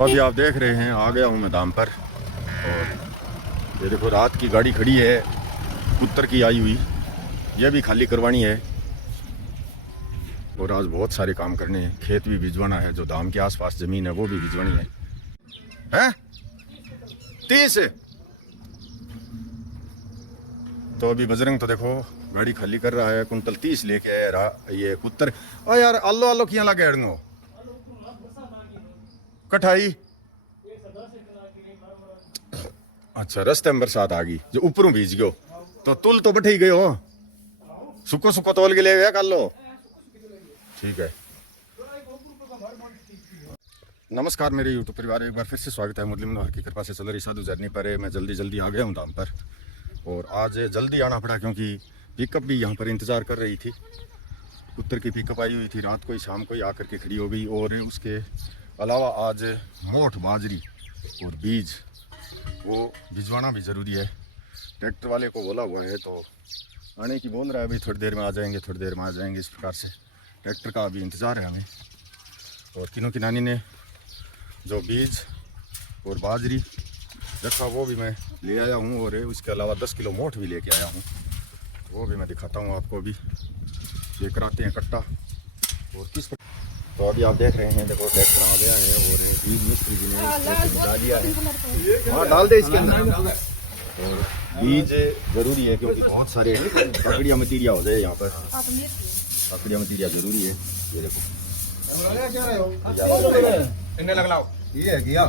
अभी आप देख रहे हैं आ गया हूँ मैं दाम पर। और ये देखो रात की गाड़ी खड़ी है उत्तर की आई हुई, ये भी खाली करवानी है। और आज बहुत सारे काम करने हैं, खेत भी भिजवाना है, जो दाम के आसपास ज़मीन है वो भी भिजवानी है। हैं 30 तो अभी बजरंग तो देखो गाड़ी खाली कर रहा है, कुंटल 30 लेके आया रहा ये उत्तर। ओ यार आलो आलो किया लगे अड़नो कठाई। अच्छा रस्ते में बरसात आ गई जो ऊपरों भीज गयो तो तुल तो बैठे ही गए हो, सुको सुको तोल के ले गया कर लो। ठीक है। नमस्कार मेरे यूट्यूब परिवार, एक बार फिर से स्वागत है। मुस्लिम की कृपा से चल रही साधु जर्नी पर मैं जल्दी आ गया हूँ दाम पर। और आज जल्दी आना पड़ा क्योंकि पिकअप भी यहाँ पर इंतज़ार कर रही थी। उत्तर की पिकअप आई हुई थी रात को ही, शाम को ही आकर के खड़ी हो गई। और उसके अलावा आज मोठ बाजरी और बीज वो भिजवाना भी ज़रूरी है। ट्रैक्टर वाले को बोला हुआ है तो आने की बोल रहा है, भाई थोड़ी देर में आ जाएंगे, थोड़ी देर में आ जाएंगे। इस प्रकार से ट्रैक्टर का अभी इंतज़ार है हमें। और किनो की नानी ने जो बीज और बाजरी रखा वो भी मैं ले आया हूँ। और उसके अलावा 10 किलो मोठ भी लेके आया हूँ, वो भी मैं दिखाता हूँ आपको। अभी ये कराते हैं कट्टा और किस। तो अभी आप देख रहे हैं, देखो ट्रैक्टर आ गया है और बीज मिस्त्री जी ने डाल दिया है। हाँ डाल दे इसके अंदर। और बीज ज़रूरी है क्योंकि बहुत सारे ककड़िया मतीरिया हो जाए यहाँ पर, ककड़िया मतीरिया ज़रूरी है। ये देखो ये है किया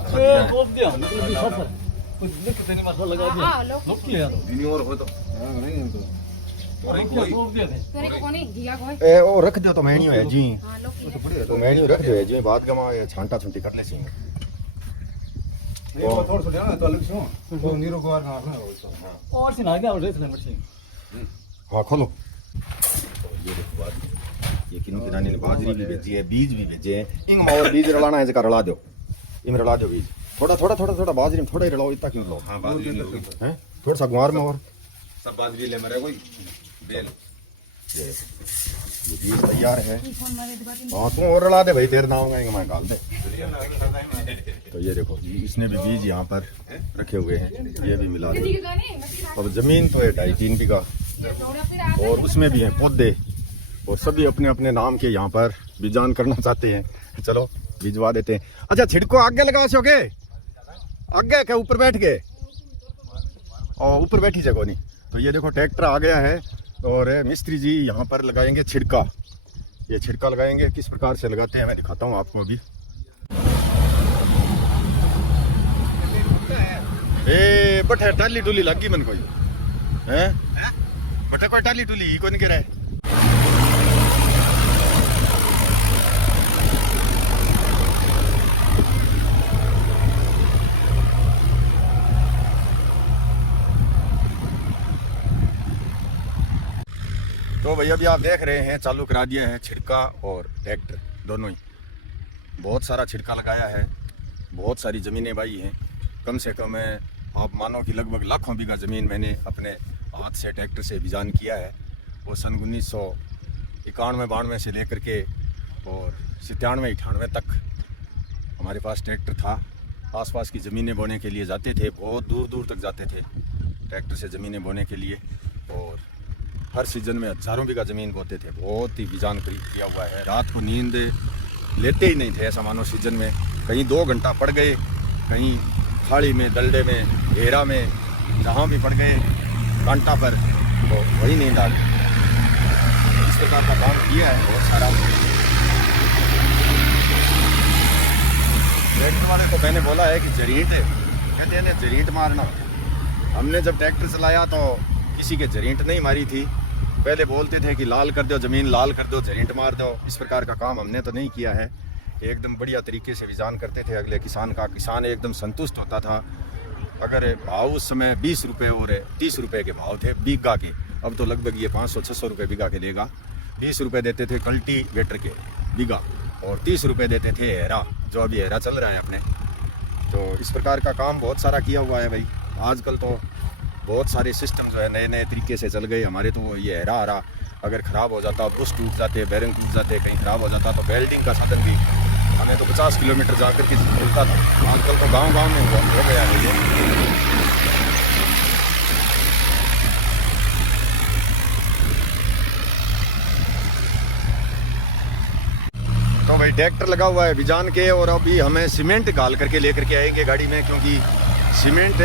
ओ रख दो तो मैनियो है जी, तो मैनियो रख दो है जी, बाद गमा छांटा छुंटी कर ले सी थोड़ा थोड़ा ना तो अलग से तो नीरो को ना और से ना गया और से मशीन। हाँ खोलो। ये देखो बाजरी, ये किनो की नानी ने बाजरी भी भेजी है, बीज भी भेजे हैं। इंग और बीज रलाना है जका रला दो, इम रला दो बीज थोड़ा बाजरी में थोड़ा ही रलाओ, इतना क्यों रलाओ। हाँ बाजरी हैं थोड़ा सा गुआर में और सब बाजरी ले मरे कोई बेल। ये बीज तैयार है। हाँ तू और रला दे भाई, तेरे नाम का मैं डाल दे। तो ये देखो इसने भी बीज यहाँ पर रखे हुए हैं, ये भी मिला दे। अब जमीन तो है 2.5-3 बीघा और उसमें भी हैं पौधे और सभी अपने अपने नाम के यहाँ पर बीजान करना चाहते हैं। चलो भिजवा देते हैं। अच्छा छिड़को आगे लगा सकोगे, आगे क्या ऊपर बैठ गए और ऊपर बैठी जगह नहीं। तो ये देखो ट्रैक्टर आ गया है और मिस्त्री जी यहाँ पर लगाएंगे छिड़का। ये छिड़का लगाएंगे, किस प्रकार से लगाते हैं मैं दिखाता हूँ आपको अभी। ए बटे टाली टूली लगी मन कोई है, बटे कोई टाली टूली ही कौन गिरा है। तो भैया अभी आप देख रहे हैं चालू करा दिया है छिड़का और ट्रैक्टर दोनों ही। बहुत सारा छिड़का लगाया है, बहुत सारी ज़मीनें बाई हैं। कम से कम आप मानो कि लगभग लाखों बीघा ज़मीन मैंने अपने हाथ से ट्रैक्टर से बीजान किया है। वो सन 1991-92 से लेकर के और 97-98 तक हमारे पास ट्रैक्टर था। आसपास की ज़मीनें बोने के लिए जाते थे, बहुत दूर दूर तक जाते थे ट्रैक्टर से ज़मीनें बोने के लिए। और हर सीजन में हज़ारों बीघा ज़मीन बोते थे, बहुत ही बीजान किया हुआ है। रात को नींद लेते ही नहीं थे, ऐसा मानो सीजन में कहीं 2 घंटा पड़ गए, कहीं खाड़ी में, दलडे में, घेरा में, जहाँ भी पड़ गए कांटा पर तो वही नींद आ गई। इस प्रकार का काम किया है बहुत सारा। ट्रैक्टर वाले को मैंने बोला है कि जरीट कहते हैं ना, जरीट मारना। हमने जब ट्रैक्टर चलाया तो किसी के जरीट नहीं मारी थी। पहले बोलते थे कि लाल कर दो ज़मीन, लाल कर दो, जरीट मार दो। इस प्रकार का काम हमने तो नहीं किया है। एकदम बढ़िया तरीके से बीजान करते थे अगले किसान का। किसान एकदम संतुष्ट होता था। अगर भाव उस समय 20 रुपये और 30 रुपये के भाव थे बीघा के, अब तो लगभग ये 500-600 रुपये बीघा के देगा। 20 रुपये देते थे कल्टीवेटर के बीघा और 30 रुपये देते थे हेरा, जो अभी हेरा चल रहा है अपने। तो इस प्रकार का काम बहुत सारा किया हुआ है भाई। आजकल तो बहुत सारे सिस्टम जो है नए नए तरीके से चल गए। हमारे तो ये हेरा हरा अगर ख़राब हो जाता, बुश टूट जाते, बैरिंग टूट जाते, कहीं ख़राब हो जाता तो वेल्डिंग का साधन भी हमें तो 50 किलोमीटर जाकर के मिलता था। आजकल तो गांव-गांव में हो गया है ये। तो भाई ट्रैक्टर लगा हुआ है बिजान के, और अभी हमें सीमेंट घाल करके लेकर के आएंगे गाड़ी में, क्योंकि सीमेंट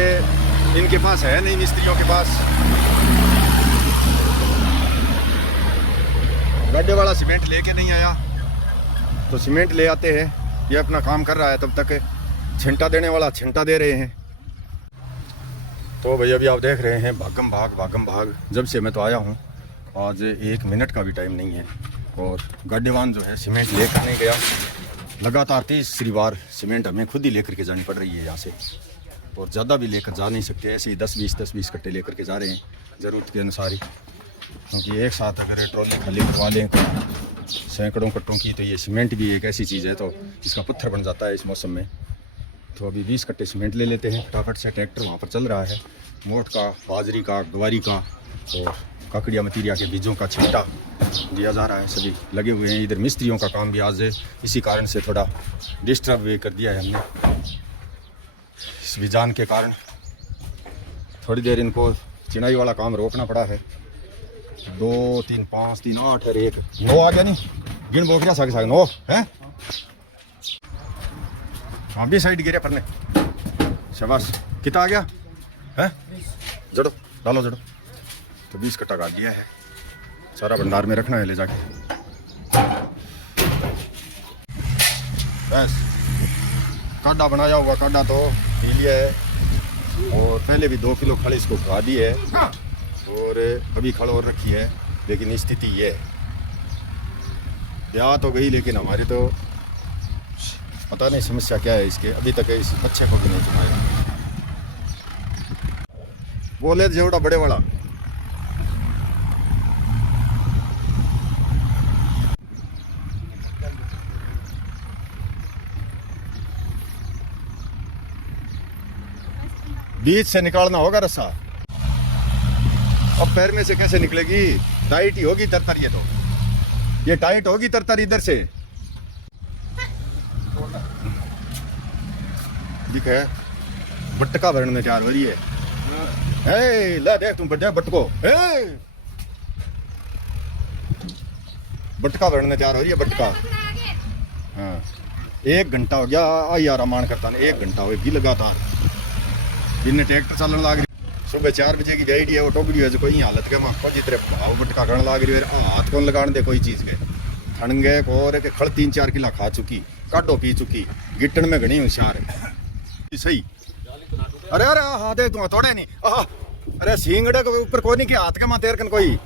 इनके पास है नहीं, मिस्त्रियों के पास। गड्ढे वाला सीमेंट लेके नहीं आया, तो सीमेंट ले आते हैं। ये अपना काम कर रहा है, तब तक छिंटा देने वाला छिंटा दे रहे हैं। तो भाई अभी आप देख रहे हैं भागम भाग। जब से मैं तो आया हूँ, आज 1 मिनट का भी टाइम नहीं है, और गाड़ीवान जो है सीमेंट लेकर नहीं गया। लगातार 30 बार सीमेंट हमें खुद ही लेकर के जानी पड़ रही है यहाँ से, और ज़्यादा भी लेकर जा नहीं सकते। ऐसे ही 10-20 कट्टे लेकर के जा रहे हैं ज़रूरत के अनुसार ही, क्योंकि एक साथ अगर ट्रॉली खाली करवा लें सैकड़ों कट्टों की, तो ये सीमेंट भी एक ऐसी चीज़ है तो इसका पत्थर बन जाता है इस मौसम में। तो अभी 20 कट्टे सीमेंट ले लेते हैं फटाफट से। ट्रैक्टर वहाँ पर चल रहा है, मोट का, बाजरी का, गवारी का और काकड़िया मतीरिया के बीजों का छिंटा दिया जा रहा है। सभी लगे हुए हैं। इधर मिस्त्रियों का काम भी आज इसी कारण से थोड़ा डिस्टर्ब भी कर दिया है हमने, इस बीजान के कारण। थोड़ी देर इनको चिनाई वाला काम रोकना पड़ा है। 2 3 5 3 8 और 1 9 आ गया नहीं, गिन बोख रहा सागे 9 है। हाँ भी साइड गिरे परने, शाबाश। कितना आ गया है? जड़ो डालो जड़ो। तो 20 कट्टा काट दिया है, सारा भंडार में रखना है ले जाके। बस काढ़ा बनाया हुआ, काढ़ा तो पी लिया है, और पहले भी 2 किलो खल इसको खा दी है, और अभी खल और रखी है। लेकिन स्थिति ये है, ब्याह तो गई, लेकिन हमारी तो पता नहीं समस्या क्या है इसके। अभी तक इस बच्चे को भी नहीं चुनाया। बोले जेवड़ा बड़े वाला बीच से निकालना होगा रस्सा। अब पैर में से कैसे निकलेगी? टाइट ही होगी तरतर। ये टाइट होगी तरतर इधर से। ठीक है, बटका भरने में तैयार हो रही है। ला देख तुम बढ़िया बटको, बटका भरने में तैयार हो रही है, बटका। हाँ 1 घंटा हो गया यार अमान करता ने, 1 घंटा होगी लगातार। इन्हें ट्रैक्टर चलन लग रही। सुबह 4 बजे की आइडिया वो टोकरी है, कोई हालत के माँ जितने भाव बटका गण लग रही है। हाथ कौन लगाने दे कोई चीज़ के ठणगे को के खड़ 3-4 किला खा चुकी, काटो पी चुकी, गिट्टन में घनी होशियार है। सही। अरे हाँ देख तू तोड़े नहीं। अरे सींगड़े के ऊपर कोई नहीं के हाथ के माँ तेर कन कोई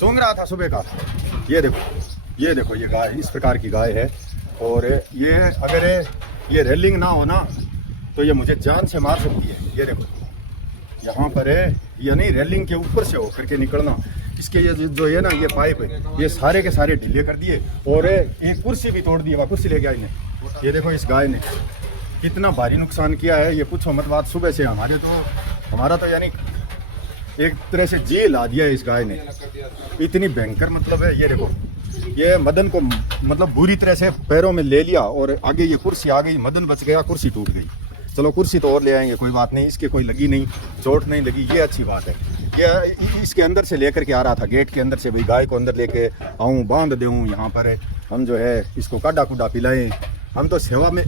सूंघ रहा था सुबह का। ये देखो ये गाय इस प्रकार की गाय है, और ये अगर ये रेलिंग ना हो ना तो ये मुझे जान से मार सकती है। ये देखो यहाँ पर है, ये नहीं रेलिंग के ऊपर से होकर के निकलना। इसके ये जो है ना ये पाइप है, ये सारे के सारे ढीले कर दिए, और एक कुर्सी भी तोड़ दी। वहाँ कुर्सी ले गया इन्हें। ये देखो इस गाय ने कितना भारी नुकसान किया है, ये पूछो मत बात। सुबह से हमारा तो यानी एक तरह से जी ला दिया है इस गाय ने, इतनी भयंकर मतलब है। ये देखो ये मदन को मतलब बुरी तरह से पैरों में ले लिया, और आगे ये कुर्सी आ गई, मदन बच गया, कुर्सी टूट गई। चलो कुर्सी तो और ले आएंगे, कोई बात नहीं, इसके कोई लगी नहीं, चोट नहीं लगी, ये अच्छी बात है। ये इसके अंदर से लेकर के आ रहा था, गेट के अंदर से, भाई गाय को अंदर लेके आऊँ, बांध दूँ, यहाँ पर हम जो है इसको काढ़ा कुढ़ा पिलाएं। हम तो सेवा में।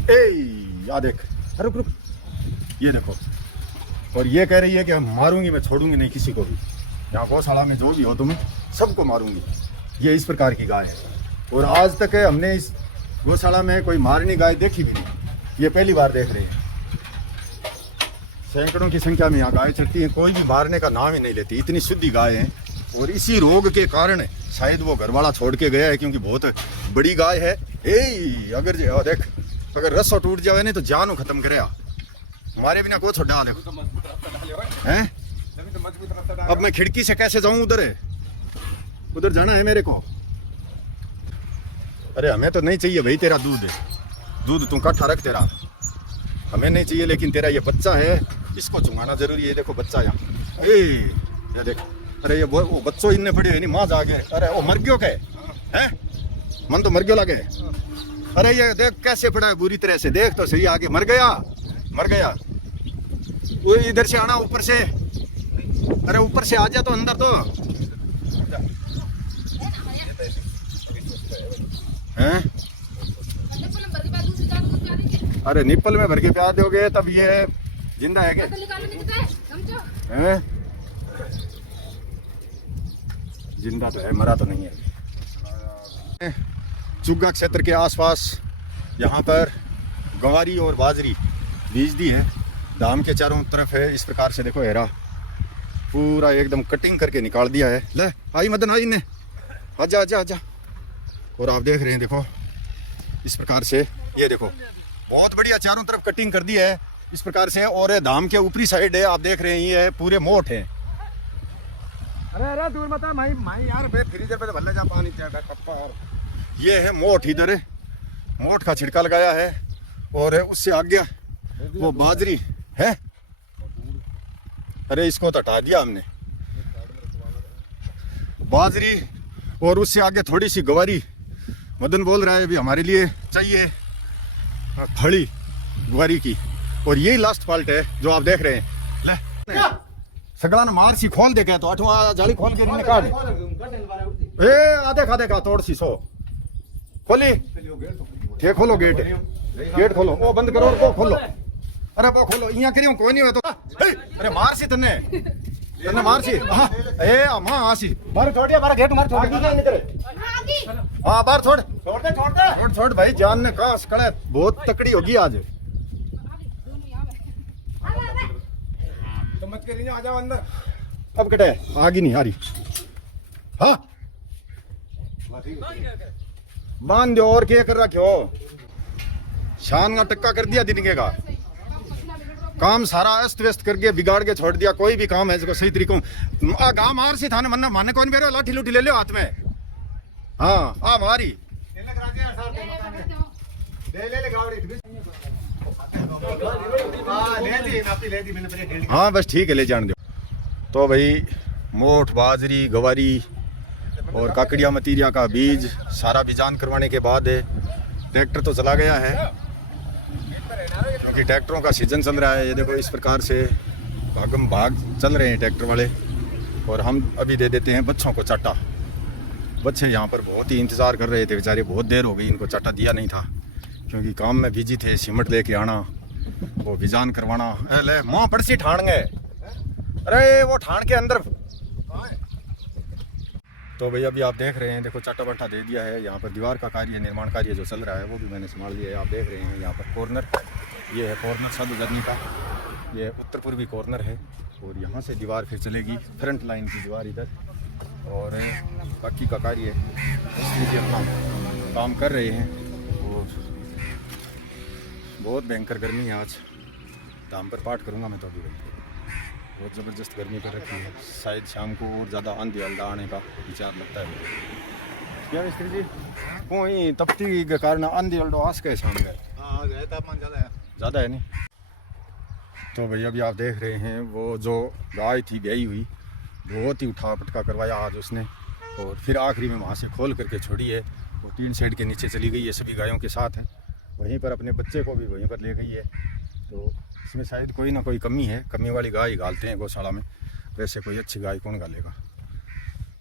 या देख, रुक रुक, ये देखो। और ये कह रही है कि मारूंगी मैं, छोड़ूंगी नहीं किसी को भी। यहाँ गौशाला में जो भी हो तुम सबको मारूंगी। ये इस प्रकार की गाय है, और आज तक हमने इस गौशाला में कोई मारनी गाय देखी भी नहीं, ये पहली बार देख रहे हैं। सैकड़ों की संख्या में यहाँ गाय चलती है, कोई भी मारने का नाम ही नहीं लेती, इतनी शुद्धि गाय है। और इसी रोग के कारण शायद वो घरवाला छोड़ के गया है, क्योंकि बहुत बड़ी गाय है। अगर देख, अगर रस्सा टूट जाए नहीं तो जान खत्म करे। हमारे बिना को छोड़ा देखो हैं। अब मैं खिड़की से कैसे जाऊं? उधर जाना है मेरे को। अरे हमें तो नहीं चाहिए भाई तेरा दूध तू काठा रख, तेरा हमें नहीं चाहिए। लेकिन तेरा ये बच्चा है, इसको चुंगाना जरूरी है। देखो बच्चा यहाँ, ये देख। अरे ये वो बच्चों इन्ने बड़े है नहीं, माँ जागे। अरे वो मर गयो के हैं, मन तो मर गयो लगे। अरे ये देख कैसे पड़ा है बुरी तरह से, देख तो सही, आगे मर गया, मर गया। वो इधर से आना ऊपर से, अरे ऊपर से आ जा तो अंदर तो हैं। अरे निप्पल में भर के प्यार दोगे तब ये जिंदा है क्या? हैं? जिंदा तो है, मरा तो नहीं है। चुग्गा क्षेत्र के आसपास यहाँ पर गवारी और बाजरी बीज दी है, धाम के चारों तरफ है। इस प्रकार से देखो हेरा पूरा एकदम कटिंग करके निकाल दिया है। ले आई मदन आई ने, आजा आजा आजा। और आप देख रहे हैं देखो इस प्रकार से, ये देखो बहुत बढ़िया चारों तरफ कटिंग कर दी है इस प्रकार से। और धाम के ऊपरी साइड है, आप देख रहे हैं ये पूरे मोट है। अरे अरे दूर मत माई माई यार, बे फ्रीजर पे तो भले जा पानी चाहिए कप्पा यार। ये है मोट, इधर है मोट का छिड़का लगाया है। और उससे आगे वो बाजरी है। अरे इसको तो हटा दिया हमने, बाजरी। और उससे आगे थोड़ी सी गवारी। मदन बोल रहा है अभी हमारे लिए चाहिए फड़ी गवारी की। और यही लास्ट फॉल्ट है जो आप देख रहे हैं। ले सगड़ा ने मार सी खोल देगा तो अठवा जाली खोल के इन्होंने काट ए आधे खाधे का तोड़ सी सो खोली। ये खोलो गेट, गेट खोलो, वो बंद करो और वो खोलो। अरे वो खोलो, यहाँ करियो कोई नहीं हो तो। अरे मार सी तन्ने, तन्ने मार सी। ए अम्मा आसी बाहर छोड़ दिया, बाहर गेट मार छोड़ दिया निकले। हां बाहर छोड़, छोड़ दे छोड़ दे, छोड़ छोड़ भाई, जान ने कहा सकड़े बहुत तकड़ी होगी आज। तो मत करिए, आ जाओ अंदर। अब कटे आगे नहीं आ रही। हाँ बांध दो, और क्या कर रखे हो? शान का टक्का कर दिया दिन के का काम सारा अस्त व्यस्त करके बिगाड़ के छोड़ दिया। कोई भी काम है इसको सही तरीकों गाँव मार से थाने मन्ना माने कौन मेरे लाठी लूटी ले लो हाथ में। हाँ आ मारी हाँ बस ठीक है, ले जान दो। तो भाई मोठ बाजरी गवारी और काकड़िया मतीरिया का बीज सारा बीजान करवाने के बाद ट्रैक्टर तो चला गया है, क्योंकि ट्रैक्टरों का सीजन चल रहा है। ये देखो इस प्रकार से भागम भाग चल रहे हैं ट्रैक्टर वाले। और हम अभी दे देते हैं बच्चों को चाटा। बच्चे यहाँ पर बहुत ही इंतज़ार कर रहे थे बेचारे, बहुत देर हो गई, इनको चाटा दिया नहीं था क्योंकि काम में बिजी थे। सीमेंट लेके आना, वो बीजान करवाना। ले माँ पड़सी ठाण गए, अरे वो ठाण के अंदर। तो भाई अभी आप देख रहे हैं देखो चाटा बट्टा दे दिया है। यहाँ पर दीवार का कार्य, निर्माण कार्य जो चल रहा है वो भी मैंने संभाल लिया है। आप देख रहे हैं यहाँ पर कॉर्नर, ये है कॉर्नर साधु जर्नी का, ये उत्तर पूर्वी कॉर्नर है। और यहाँ से दीवार फिर चलेगी फ्रंट लाइन की दीवार इधर। और बाकी का कार्य इसलिए अपना काम कर रहे हैं। और बहुत भयंकर गर्मी है आज, दाम पर पाठ करूँगा मैं तो अभी। बहुत ज़बरदस्त गर्मी कर रखी है, शायद शाम को और ज़्यादा आंधी हल्दा आने का विचार लगता है। क्या मिस्त्री जी कोई तपती के कारण आंधी हल्डो आस के शाम गए? तापमान ज़्यादा है नहीं। तो भैया अभी आप देख रहे हैं वो जो गाय थी ब्याई हुई, बहुत ही उठा पटका करवाया आज उसने। और फिर आखिरी में वहाँ से खोल करके छोड़ी है, वो टीन शेड के नीचे चली गई है सभी गायों के साथ है। वहीं पर अपने बच्चे को भी वहीं पर ले गई है। तो इसमें शायद कोई ना कोई कमी है, कमी वाली गाय गालते हैं गौशाला में, वैसे कोई अच्छी गाय कौन गालेगा।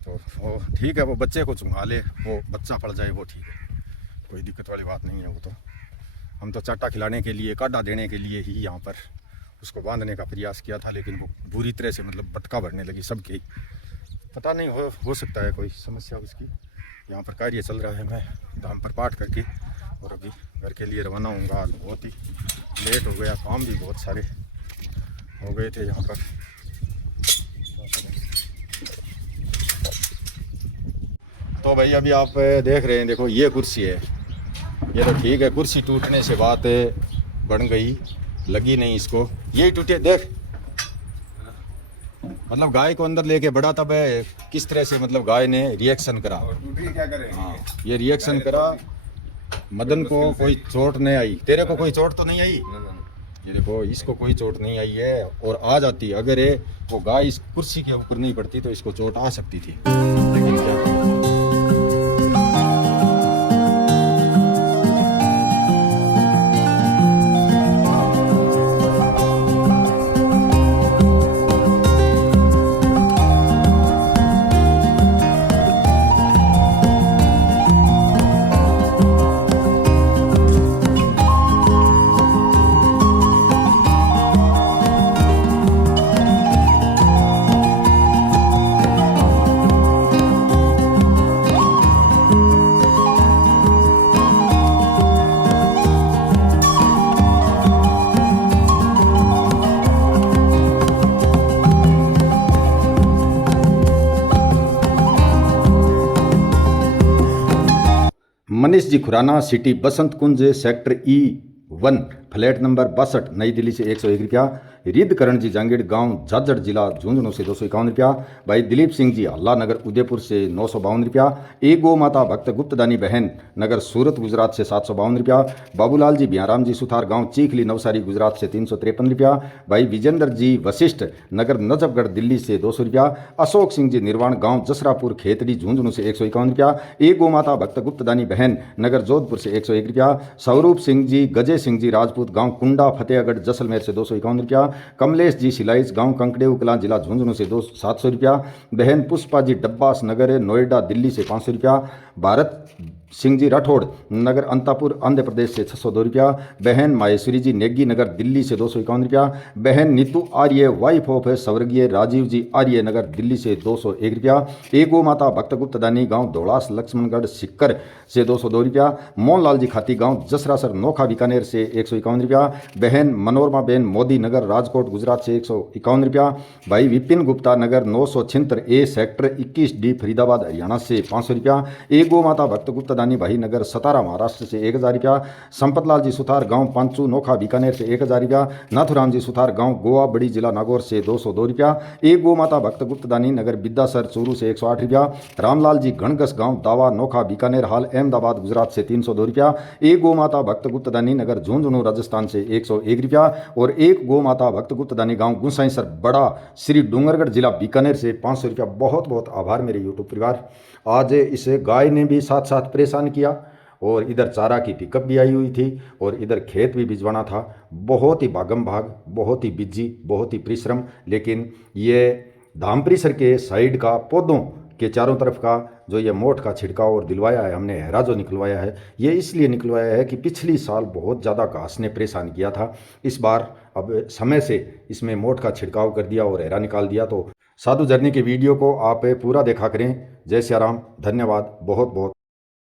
तो वो ठीक है, वो बच्चे को चुंगा ले, वो बच्चा पड़ जाए वो ठीक है, कोई दिक्कत वाली बात नहीं है। वो तो हम तो चाटा खिलाने के लिए, काढ़ा देने के लिए ही यहाँ पर उसको बांधने का प्रयास किया था, लेकिन वो बुरी तरह से मतलब बटका भरने लगी सबकी। पता नहीं हो सकता है कोई समस्या उसकी। यहाँ पर कार्य चल रहा है, मैं धाम पर पाठ करके और अभी घर के लिए रवाना होऊंगा। आज बहुत ही लेट हो गया, काम भी बहुत सारे हो गए थे यहाँ पर। तो भाई अभी आप देख रहे हैं देखो ये कुर्सी है, ये तो ठीक है, कुर्सी टूटने से बात बन गई, लगी नहीं इसको, ये टूटे देख। मतलब गाय को अंदर लेके बढ़ा तब किस तरह से मतलब गाय ने रिएक्शन करा। क्या करें? हाँ ये रिएक्शन करा। मदन को कोई चोट नहीं आई, तेरे को कोई चोट तो नहीं आई? ये देखो इसको कोई चोट नहीं आई है। और आ जाती अगर वो गाय इस कुर्सी के ऊपर नहीं पड़ती तो इसको चोट आ सकती थी, लेकिन क्या मनीष जी खुराना, सिटी बसंत कुंज, सेक्टर E1, फ्लैट नंबर 62, नई दिल्ली से 101 रुपया। रिद्ध करण जी जांगीड़, गांव झाझड़, जिला झुंझुनू से 251 रुपया। भाई दिलीप सिंह जी हल्ला नगर उदयपुर से 952 रुपया। एक गौ माता भक्त गुप्तदानी बहन नगर सूरत गुजरात से 752 रुपया। बाबूलाल जी बिहाराम जी सुथार, गांव चीखली नवसारी गुजरात से 353 रुपया। भाई विजेंद्र जी वशिष्ठ नगर नजफगढ़ दिल्ली से 200 रुपया। अशोक सिंह जी निर्वाण, गांव जसरापुर खेतड़ी झुंझुनू से 151 रुपया। एक गौ माता भक्त गुप्तदानी बहन नगर जोधपुर से 101 रुपया। स्वरूप सिंह जी, गजय सिंह जी राजपूत, गांव कुंडा फतेहगढ़ जैसलमेर से 251 रुपया। कमलेश जी सिलाइस, गांव कंकड़ेऊ कला, जिला झुंझुनू से 700 रुपया। बहन पुष्पा जी डब्बास नगर नोएडा दिल्ली से 500 रुपया। भारत सिंह जी राठौड़ नगर अंतापुर आंध्र प्रदेश से 602 रुपया। बहन माहेश्वरी जी नेगी नगर दिल्ली से 251 रुपया। बहन नीतू आर्य वाइफ ऑफ स्वर्गीय राजीव जी आर्य नगर दिल्ली से 201 रुपया। एक गो माता भक्त गुप्तदानी, गांव धौलास लक्ष्मणगढ़ सिक्कर से 202 रुपया। मोहनलाल जी खाती, गांव जसरासर नोखा बीकानेर से 151 रुपया। बहन मनोरमा बेन मोदी नगर राजकोट गुजरात से 151 रुपया। भाई विपिन गुप्ता नगर 976 A sector 21D Faridabad Haryana से 500 रुपया। एक गो माता भक्त गुप्तदानी भाई नगर सतारा महाराष्ट्र से 1000 रुपया। संपतलाल जी सुथार, गांव पांचू नोखा बीकानेर से 1000 रुपया। नाथुराम जी सुथार, गांव गोवा बड़ी, जिला नागौर से 202 रुपया। एक गो माता भक्त गुप्तदानी नगर बिद्दासर चूरू से 108 रुपया। रामलाल जी गणगस, गांव दावा नोखा बीकानेर हाल अहमदाबाद गुजरात से 302 रुपया। एक गो माता भक्त गुप्तदानी नगर झुंझुनू राजस्थान से 101 रुपया। और एक गो माता भक्त गुप्तदानी गांव गुसाईसर बड़ा श्री डूंगरगढ़ जिला बीकानेर से 500 रुपया। बहुत बहुत आभार मेरे यूट्यूब परिवार। आज इस गाय ने भी साथ साथ परेशान किया और इधर चारा की पिकअप भी आई हुई थी और इधर खेत भी भिजवाना था। बहुत ही भागम भाग, बहुत ही बिजी, बहुत ही परिश्रम। लेकिन ये धाम परिसर के साइड का पौधों के चारों तरफ का जो ये मोठ का छिड़काव और दिलवाया है हमने, हैरा जो निकलवाया है, ये इसलिए निकलवाया है कि पिछली साल बहुत ज़्यादा घास ने परेशान किया था। इस बार अब समय से इसमें मोठ का छिड़काव कर दिया और हैरा निकाल दिया। तो साधु जर्नी के वीडियो को आप पूरा देखा करें। जय सिया राम, धन्यवाद बहुत बहुत।